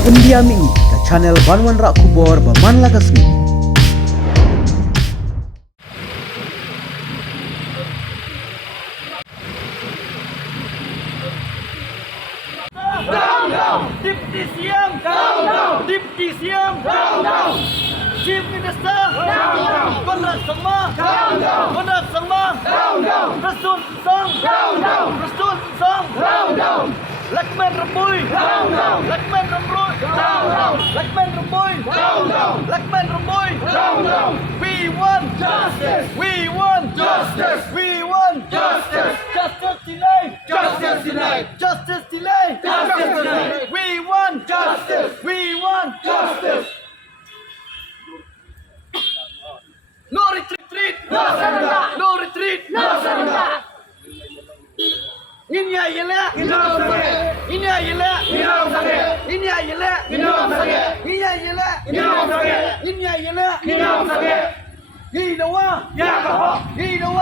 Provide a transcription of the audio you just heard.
Undiami ke channel Banwan Rak Kubor Baman Lagasmi. Down! Deputy CM! Down! Deputy CM! Down! Chief Minister! Down! Bandar Sangma! Down! Bandar Sangma! Down! Rasul Song! Down! Rasul Song! Down! Lakman Ramboy! Down! Lakman Ramboy! Down! Lakman Ramboy! Down! Lakman Ramboy! Down! We want justice! We want justice! We want justice! Justice denied! Justice denied! Justice denied! Justice denied! We want justice! We want justice! No retreat! No surrender! No retreat! No surrender! Ini adalah hidup saya. Ini adalah hidup saya. Ini adalah hidup saya. Ini adalah hidup saya. Ini adalah hidup saya. Dawa ya kau. Dawa